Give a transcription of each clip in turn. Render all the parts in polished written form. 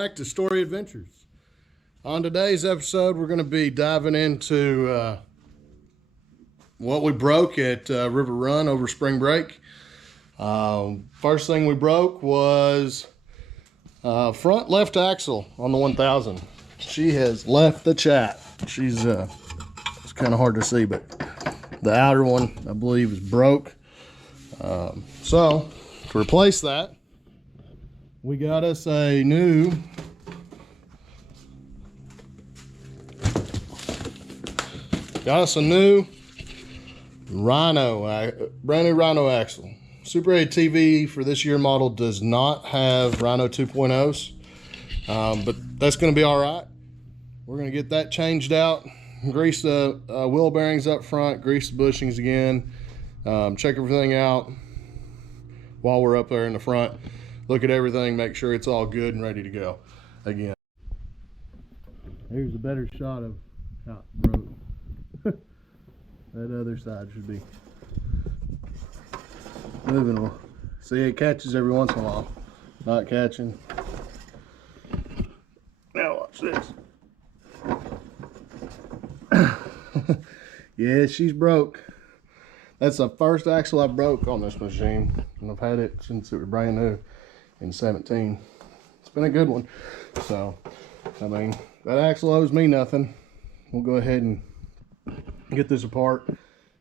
back to Story Adventures. On today's episode, we're going to be diving into what we broke at River Run over spring break. First thing we broke was front left axle on the 1000. She has left the chat. She's it's kind of hard to see, but the outer one, I believe, is broke. So to replace that, we got us a new Rhino, brand new Rhino axle. Super ATV for this year model does not have Rhino 2.0s, but that's going to be all right. We're going to get that changed out, grease the wheel bearings up front, grease the bushings again, check everything out while we're up there in the front. Look at everything, make sure it's all good and ready to go again. Here's a better shot of how it broke. That other side should be moving. See, it catches every once in a while. Not catching. Now watch this. Yeah, she's broke. That's the first axle I broke on this machine, and I've had it since it was brand new in 17. It's been a good one. So, I mean, that axle owes me nothing. We'll go ahead and get this apart.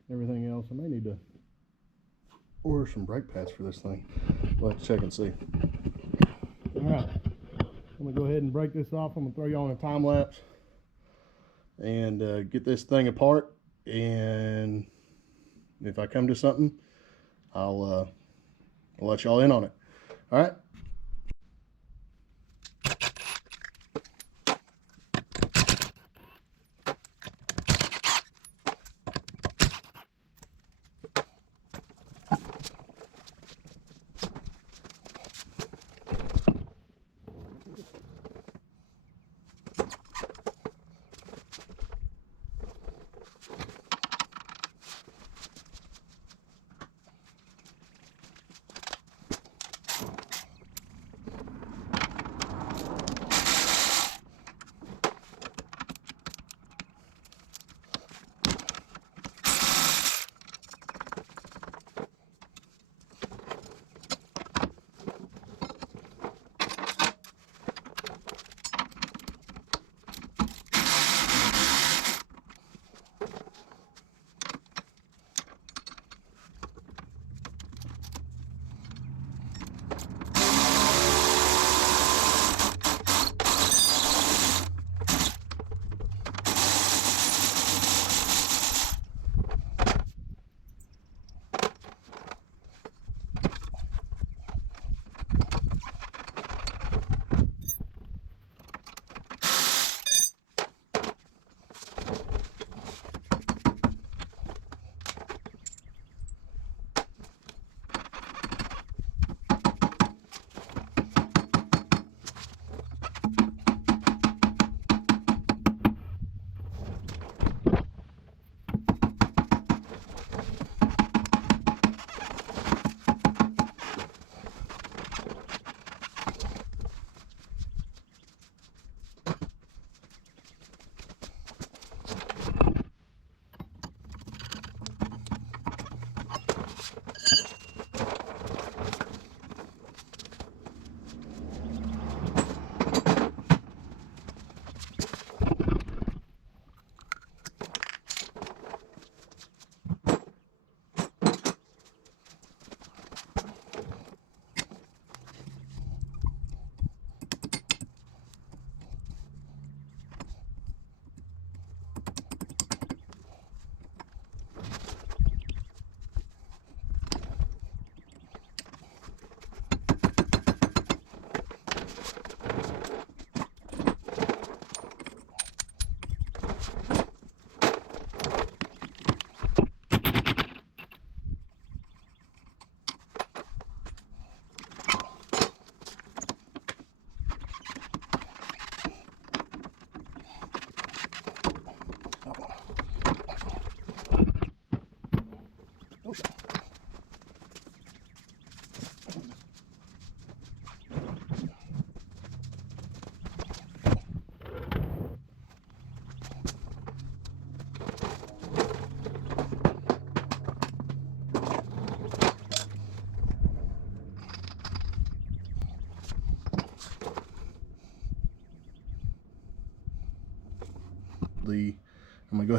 Everything else, I may need to order some brake pads for this thing. We'll have to check and see. All right, I'm gonna go ahead and break this off. I'm gonna throw you on a time lapse and get this thing apart. And if I come to something, I'll let y'all in on it. All right.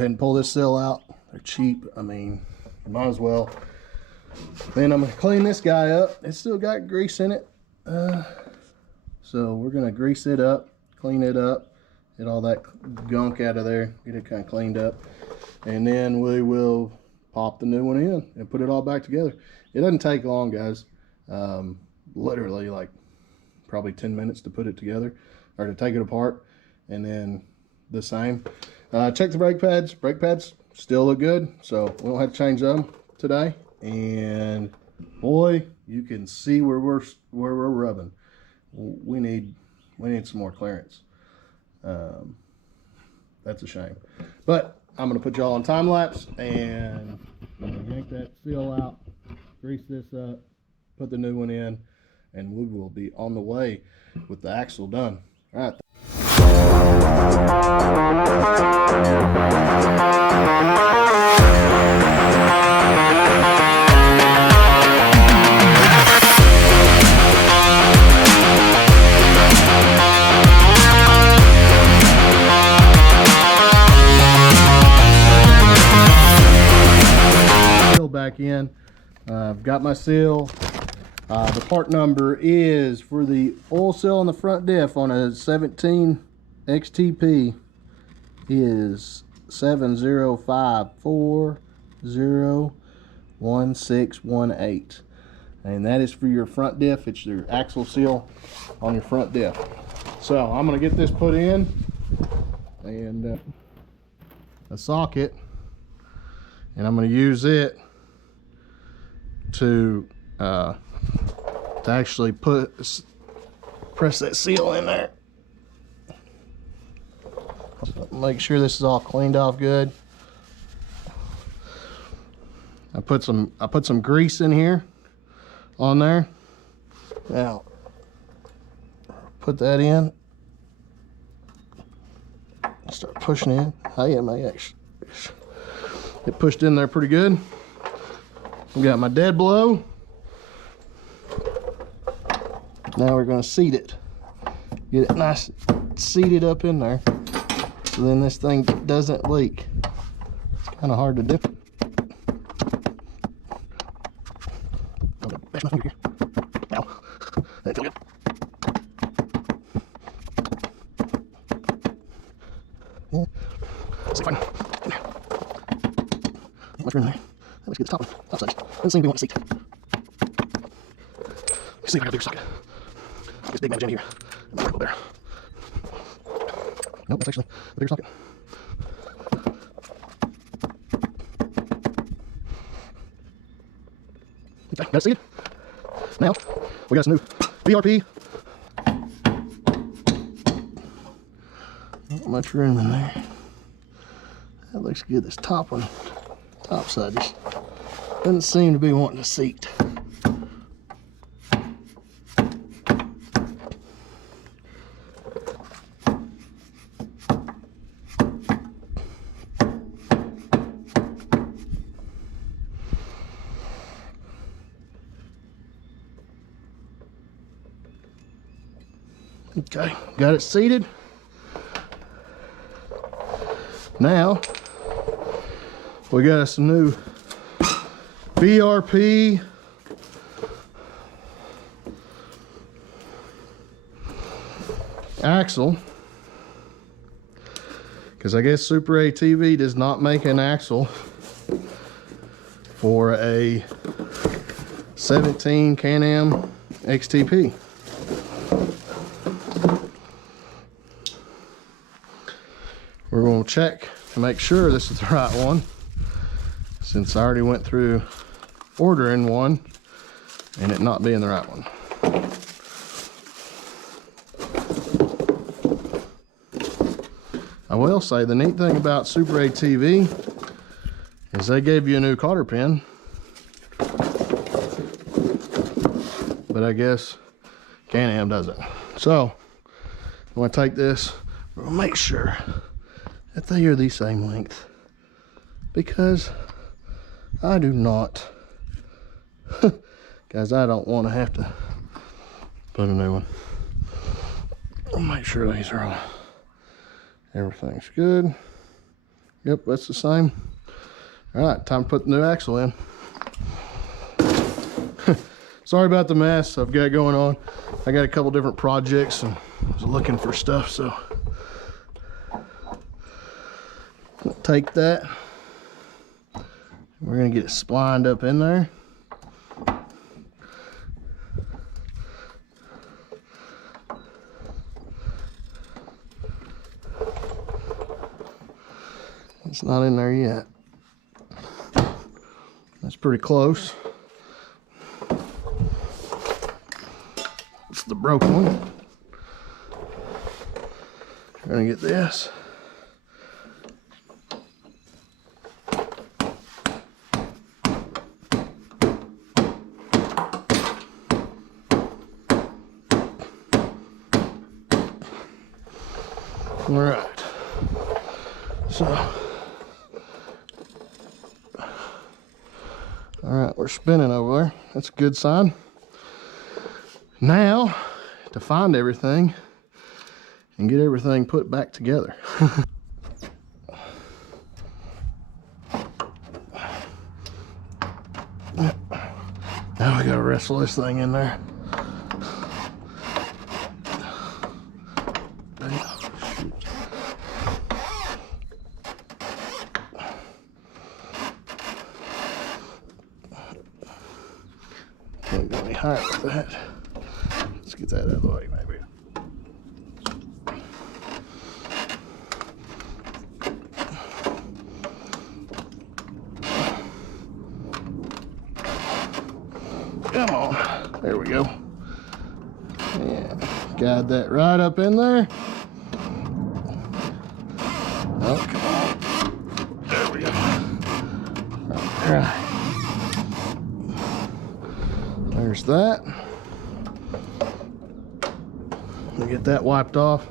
ahead and pull this seal out. They're cheap. I mean, you might as well. Then I'm gonna clean this guy up. It's still got grease in it. So we're gonna grease it up, clean it up, get all that gunk out of there, get it kind of cleaned up. And then we will pop the new one in and put it all back together. It doesn't take long, guys. Literally like probably 10 minutes to put it together or to take it apart. And then the same. Check the brake pads. Brake pads still look good, so we don't have to change them today. And boy, you can see where we're rubbing. We need some more clearance. That's a shame. But I'm gonna put y'all on time lapse and I'm gonna yank that seal out, grease this up, put the new one in, and we will be on the way with the axle done. All right. Back in. I've got my seal. The part number is for the oil seal on the front diff on a 17 XTP is 7054-01618, and that is for your front diff. It's your axle seal on your front diff. So I'm going to get this put in and a socket, and I'm going to use it to actually press that seal in there. Make sure this is all cleaned off good. I put some grease in here on there. Now put that in. Start pushing in. Oh yeah, my actually it pushed in there pretty good. We got my dead blow. Now we're going to seat it. Get it nice seated up in there, so then this thing doesn't leak. It's kind of hard to do. Bash my finger here. Ow. That feel good. Yeah. See if I can. Not much room in there. Let's get the top side. Doesn't seem to be wanting to seat. Let's see if I got a bigger socket. Just dig my jam here. I'm gonna go there. Nope, that's actually a bigger socket. Okay, got it seated. Now, we got some new VRP. Not much room in there. That looks good. This top one, top side, just doesn't seem to be wanting to seat. Okay, got it seated. Now we got some new VRP axle, because I guess Super ATV does not make an axle for a 17 CanAm XTP. We're going to check to make sure this is the right one, since I already went through ordering one and it not being the right one. I will say the neat thing about Super ATV is they gave you a new cotter pin, but I guess CanAm doesn't. So I'm going to take this, we're going to make sure that they are the same length, because I do not, guys, I don't want to have to put a new one. I'll make sure these are all, everything's good. Yep, that's the same. All right, time to put the new axle in. Sorry about the mess I've got going on. I got a couple different projects and I was looking for stuff, so take that. We're gonna get it splined up in there. It's not in there yet. That's pretty close. It's the broken one. We're gonna get this. All right. So, all right, we're spinning over there. That's a good sign. Now, to find everything and get everything put back together. Now we gotta wrestle this thing in there. Can't go any higher with that. Let's get that out of the way, maybe. Come on. There we go. Yeah. Guide that right up in there. Oh, come on. There we go. All right. There's that. We'll get that wiped off.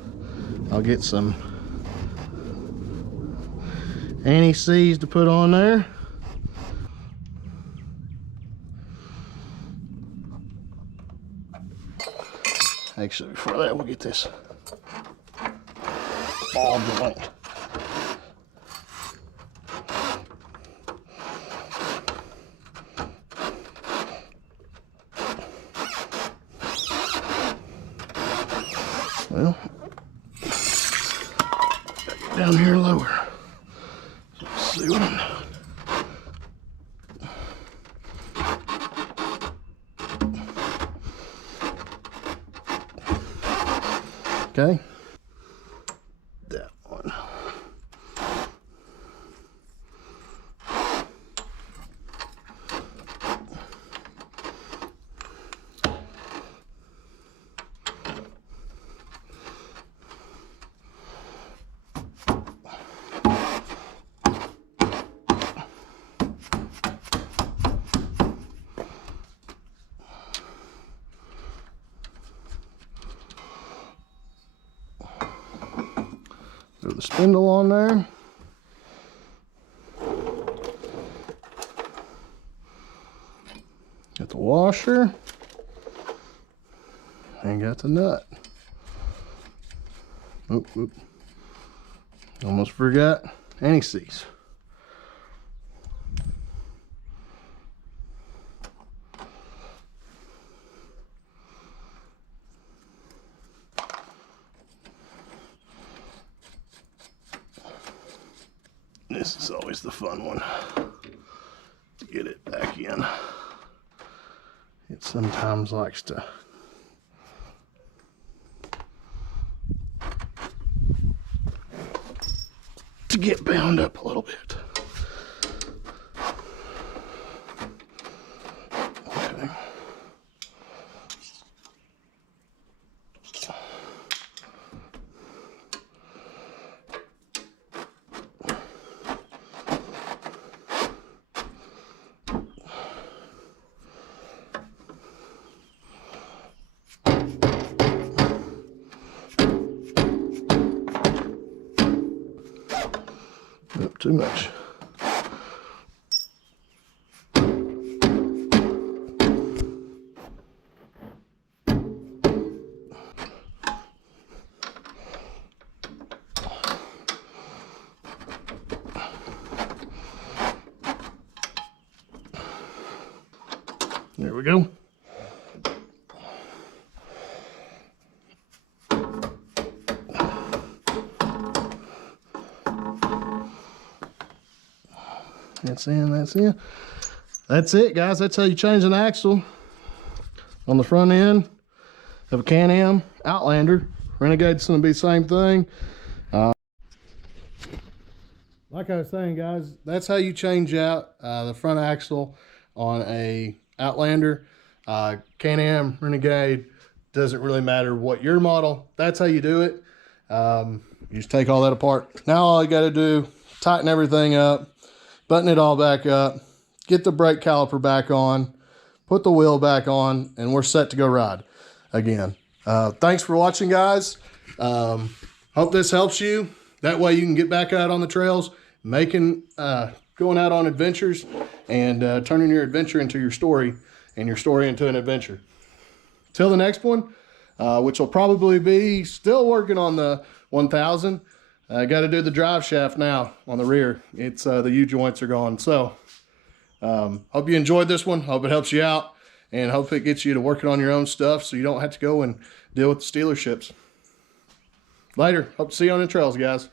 I'll get some anti-seize to put on there. Actually, before that, we'll get this ball joint. Well, get down here lower. So let's see what I'm doing. Okay. That one. Throw the spindle on there. Got the washer. And got the nut. Oop, oop. Almost forgot anti-seize. This is always the fun one, to get it back in. It sometimes likes to get bound up a little bit. Okay. Not too much. There we go. That's in, that's in. That's it, guys. That's how you change an axle on the front end of a CanAm Outlander. Renegade's gonna be the same thing. Like I was saying, guys, that's how you change out the front axle on a Outlander. CanAm, Renegade, doesn't really matter what your model. That's how you do it. You just take all that apart. Now all you gotta do, tighten everything up, button it all back up, get the brake caliper back on, put the wheel back on, and we're set to go ride again. Thanks for watching, guys. Hope this helps you. That way you can get back out on the trails, going out on adventures, and turning your adventure into your story, and your story into an adventure. Till the next one, which will probably be still working on the 1000. I got to do the drive shaft now on the rear. It's the U-joints are gone. So hope you enjoyed this one. Hope it helps you out, and hope it gets you to working on your own stuff so you don't have to go and deal with the dealerships. Later. Hope to see you on the trails, guys.